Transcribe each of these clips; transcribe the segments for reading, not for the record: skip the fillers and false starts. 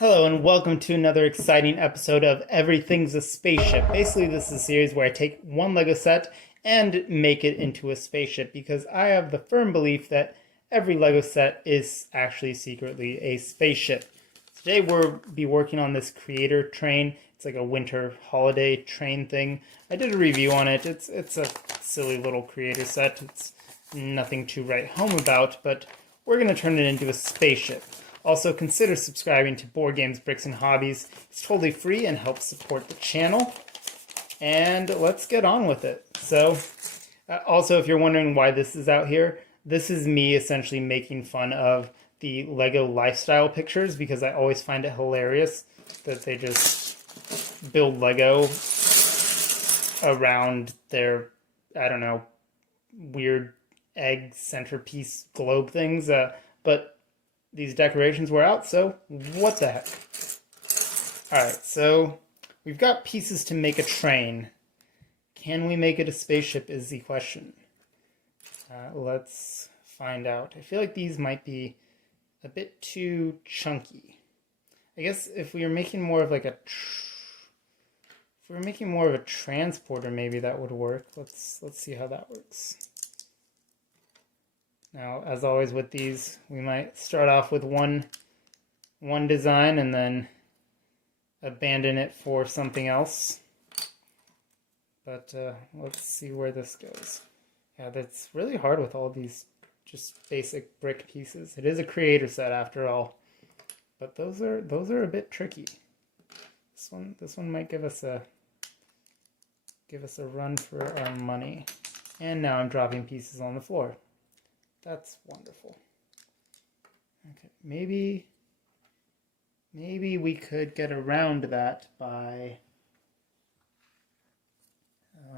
Hello and welcome to another exciting episode of Everything's a Spaceship. Basically, this is a series where I take one Lego set and make it into a spaceship because I have the firm belief that every Lego set is actually secretly a spaceship. Today we'll be working on this creator train. It's like a winter holiday train thing. I did a review on it. It's a silly little creator set. It's nothing to write home about, but we're going to turn it into a spaceship. Also, consider subscribing to Board Games, Bricks, and Hobbies. It's totally free and helps support the channel. And let's get on with it. So, also, if you're wondering why this is out here, this is me essentially making fun of the Lego lifestyle pictures because I always find it hilarious that they just build Lego around their, I don't know, weird egg centerpiece globe things. But these decorations were out, so what the heck. Alright, so we've got pieces to make a train. Can we make it a spaceship is the question. Let's find out. I feel like these might be a bit too chunky. I guess if we were making more of like a transporter, maybe that would work. Let's see how that works. Now, as always with these, we might start off with one design and then abandon it for something else. But let's see where this goes. Yeah, that's really hard with all these just basic brick pieces. It is a creator set after all, but those are a bit tricky. This one might give us a run for our money. And now I'm dropping pieces on the floor. That's wonderful. Okay, maybe we could get around that by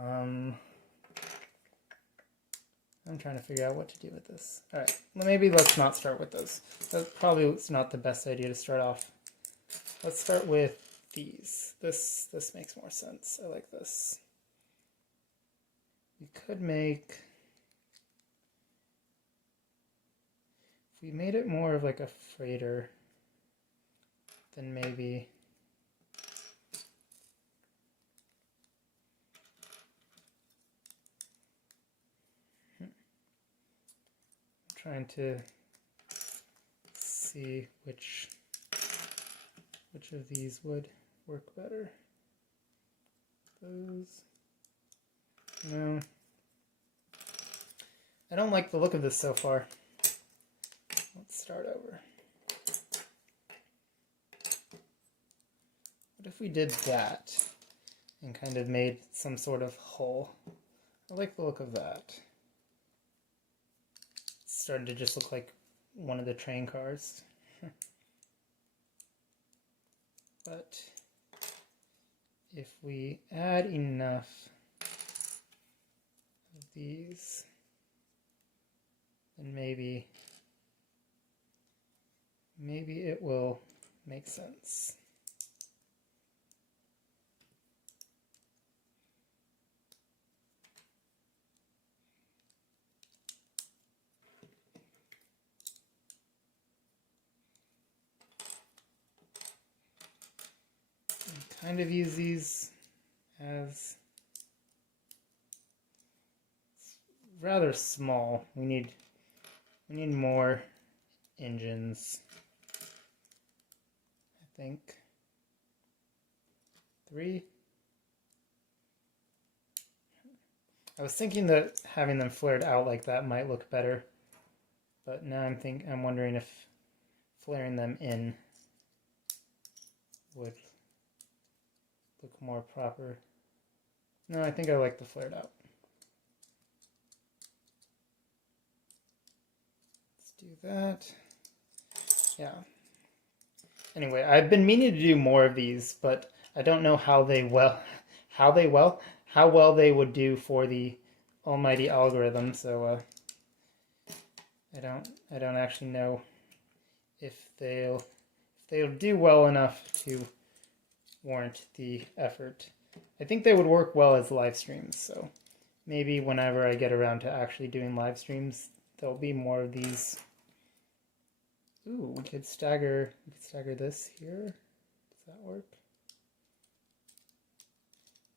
I'm trying to figure out what to do with this. Alright, well, maybe let's not start with those. That probably is not the best idea to start off. Let's start with these. This makes more sense. I like this. We could make... If we made it more of like a freighter, then maybe... I'm trying to see which of these would work better. Those... No. I don't like the look of this so far. Let's start over. What if we did that and kind of made some sort of hull? I like the look of that. It's starting to just look like one of the train cars. But if we add enough of these, then maybe it will make sense. I kind of use these as rather small. We need more engines. I think 3. I was thinking that having them flared out like that might look better, but now I'm wondering if flaring them in would look more proper. No, I think I like the flared out. Let's do that. Yeah. Anyway, I've been meaning to do more of these, but I don't know how well they would do for the almighty algorithm. So I don't actually know if they'll do well enough to warrant the effort. I think they would work well as live streams. So maybe whenever I get around to actually doing live streams, there'll be more of these. Ooh, we could stagger this here. Does that work?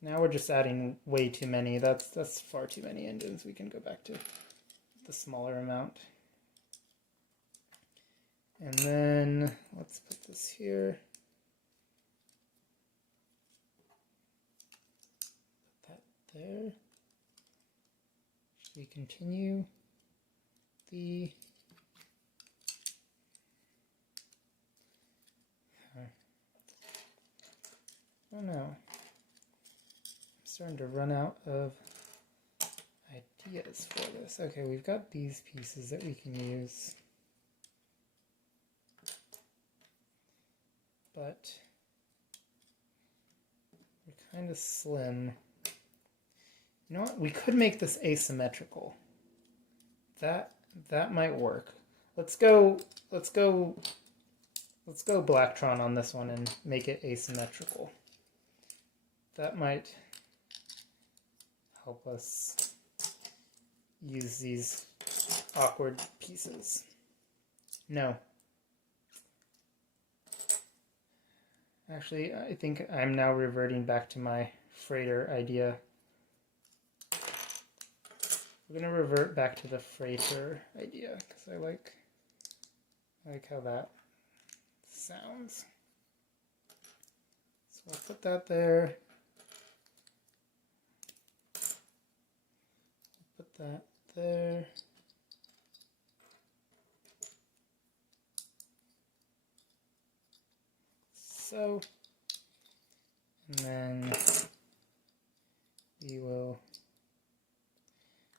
Now we're just adding way too many. That's far too many engines. We can go back to the smaller amount. And then let's put this here. Put that there. Should we continue the oh no. I'm starting to run out of ideas for this. Okay, we've got these pieces that we can use. But we're kind of slim. You know what? We could make this asymmetrical. That might work. Let's go Blacktron on this one and make it asymmetrical. That might help us use these awkward pieces. No. Actually, I think I'm now reverting back to my freighter idea. We're going to revert back to the freighter idea because I like how that sounds. So I'll put that there. Put that there. So, and then we will,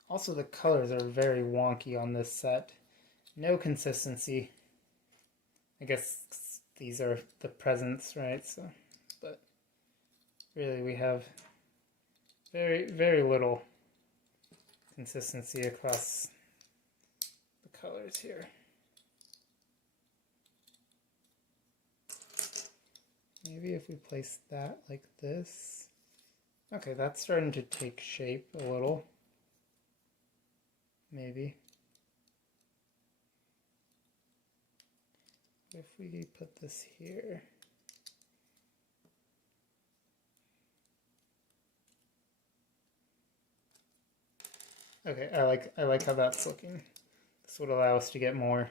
also the colors are very wonky on this set. No consistency. I guess these are the presents, right? So, but really we have very little consistency across the colors here. Maybe if we place that like this. Okay, that's starting to take shape a little. Maybe. If we put this here. Okay, I like how that's looking. This would allow us to get more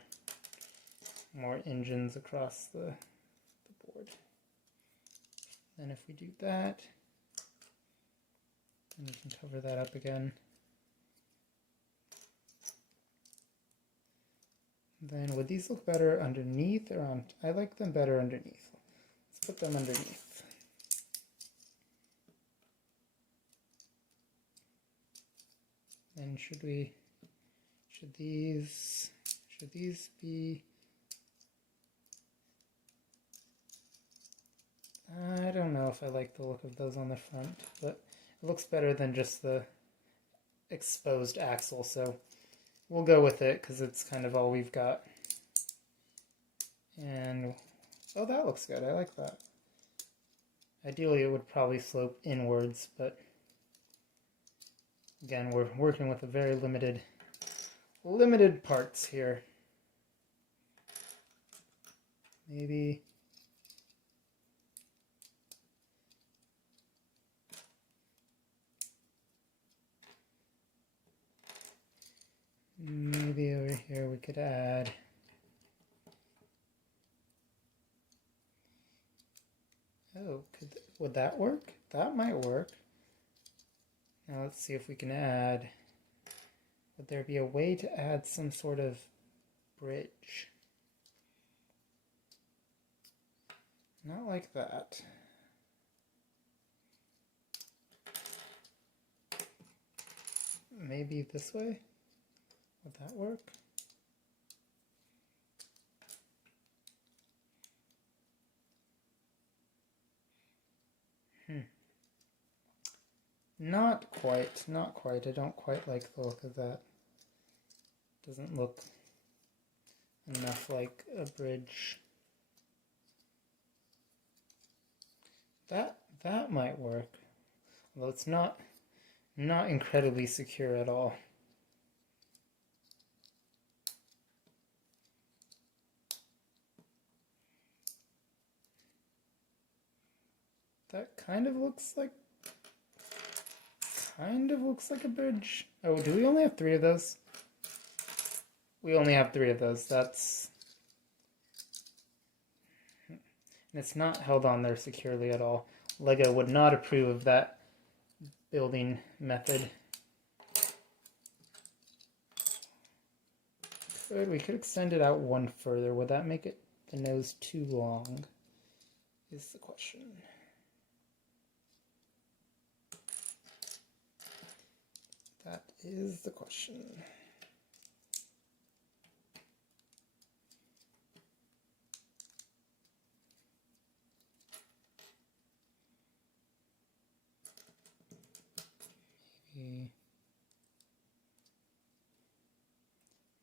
engines across the board. And if we do that, then we can cover that up again. Then would these look better underneath or on? I like them better underneath. Let's put them underneath. And should these be? I don't know if I like the look of those on the front, but it looks better than just the exposed axle, so we'll go with it because it's kind of all we've got. And, oh, that looks good. I like that. Ideally, it would probably slope inwards, but again, we're working with a very limited parts here. Maybe over here we could add would that work? That might work. Now let's see if we can add, would there be a way to add some sort of bridge? Not like that. Maybe this way? Would that work? Not quite. I don't quite like the look of that. Doesn't look enough like a bridge. That might work. Although it's not incredibly secure at all. That kind of looks like a bridge. Oh, do we only have 3 of those? We only have 3 of those. That's... And it's not held on there securely at all. Lego would not approve of that building method. We could extend it out 1 further. Would that make it the nose too long? Is the question. That is the question.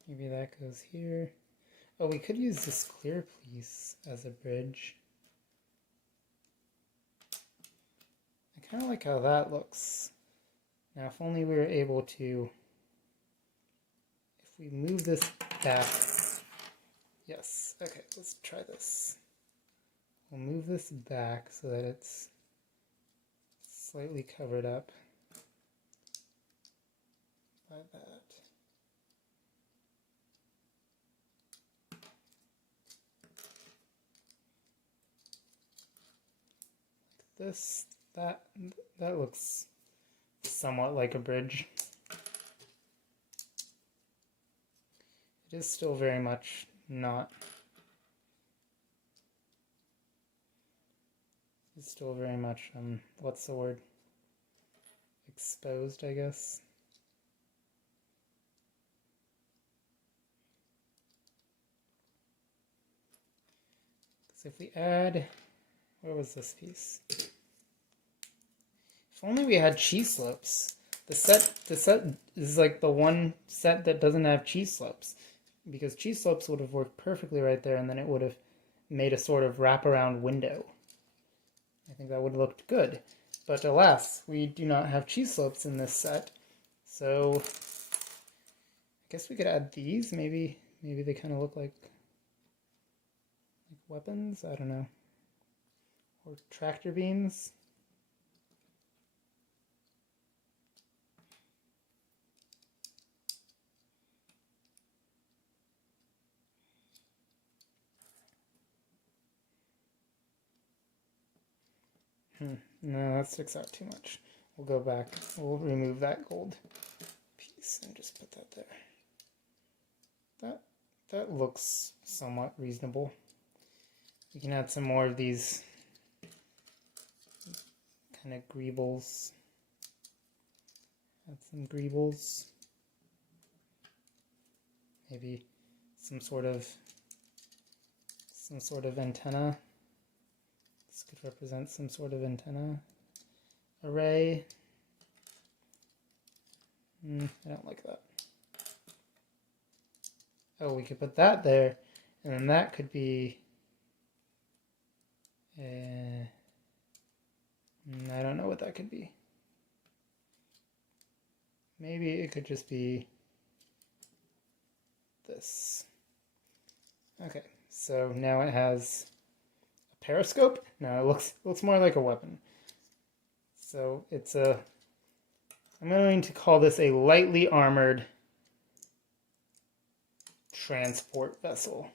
Maybe that goes here. Oh, we could use this clear piece as a bridge. I kind of like how that looks. Now, if only we were able to, if we move this back. Yes, okay, let's try this. We'll move this back so that it's slightly covered up by that. This, that looks somewhat like a bridge. It is still very much not. It's still very much, what's the word? Exposed, I guess. So if we add, where was this piece? If only we had cheese slopes. The set is like the one set that doesn't have cheese slopes, because cheese slopes would have worked perfectly right there, and then it would have made a sort of wraparound window. I think that would have looked good. But alas, we do not have cheese slopes in this set. So I guess we could add these. Maybe they kind of look like weapons. I don't know. Or tractor beams. No, that sticks out too much. We'll go back. We'll remove that gold piece and just put that there. That looks somewhat reasonable. We can add some more of these kind of greebles. Add some greebles. Maybe some sort of antenna. This could represent some sort of antenna array. I don't like that. Oh, we could put that there, and then that could be I don't know what that could be. Maybe it could just be this. Okay, so now it has a periscope. No, it looks more like a weapon. So it's I'm going to call this a lightly armored transport vessel,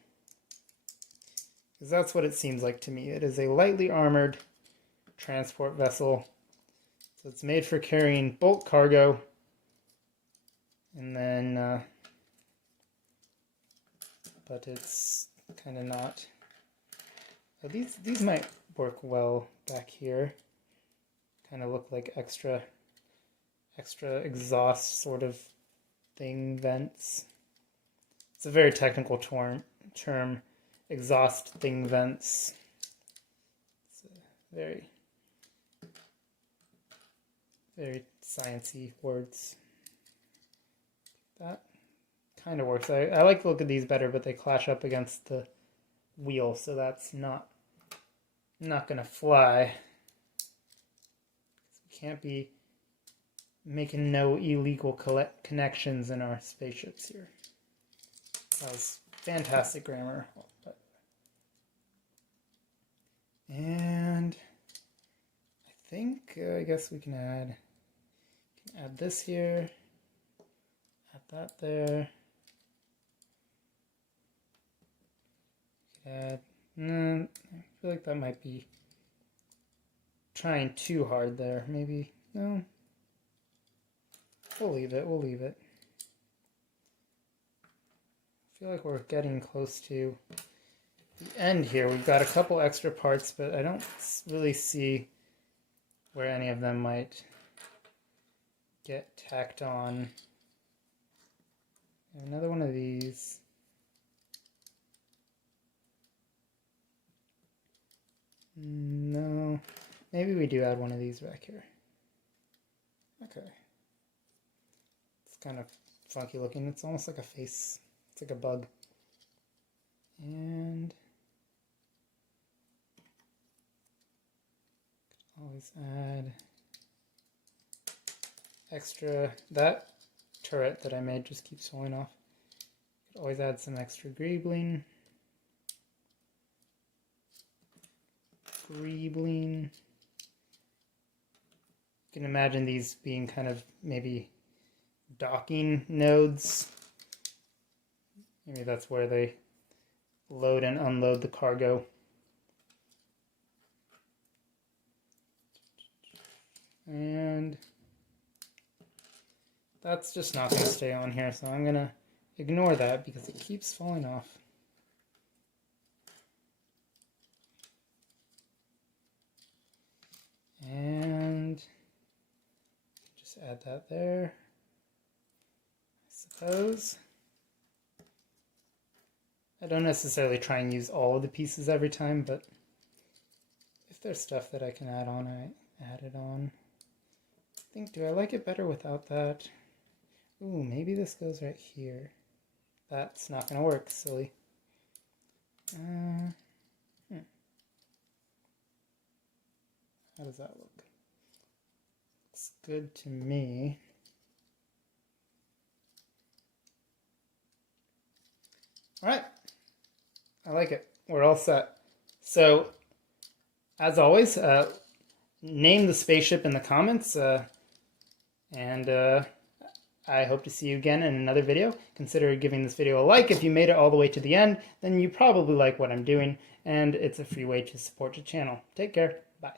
because that's what it seems like to me. It is a lightly armored transport vessel. So it's made for carrying bulk cargo, and then but it's kind of not. Oh, these might work well back here. Kind of look like extra exhaust sort of thing vents. It's a very technical term, exhaust thing vents. It's a very sciencey words. That kind of works. I like the look of these better, but they clash up against the wheel, so that's not gonna fly. We can't be making no illegal connections in our spaceships here. That was fantastic grammar. And I guess we can add this here, add that there. Add, I feel like that might be trying too hard there. Maybe, no. We'll leave it, I feel like we're getting close to the end here. We've got a couple extra parts, but I don't really see where any of them might get tacked on. Another one of these. No, maybe we do add one of these back here. Okay. It's kind of funky looking. It's almost like a face. It's like a bug. And always add extra. That turret that I made just keeps falling off. Could always add some extra greebling. You can imagine these being kind of maybe docking nodes. Maybe that's where they load and unload the cargo. And that's just not going to stay on here, so I'm going to ignore that because it keeps falling off. And just add that there, I suppose. I don't necessarily try and use all of the pieces every time, but if there's stuff that I can add on, I add it on. I think, do I like it better without that? Ooh, maybe this goes right here. That's not going to work, silly. How does that look? Looks good to me. All right, I like it. We're all set. So, as always, name the spaceship in the comments, and I hope to see you again in another video. Consider giving this video a like. If you made it all the way to the end, then you probably like what I'm doing, and it's a free way to support the channel. Take care. Bye.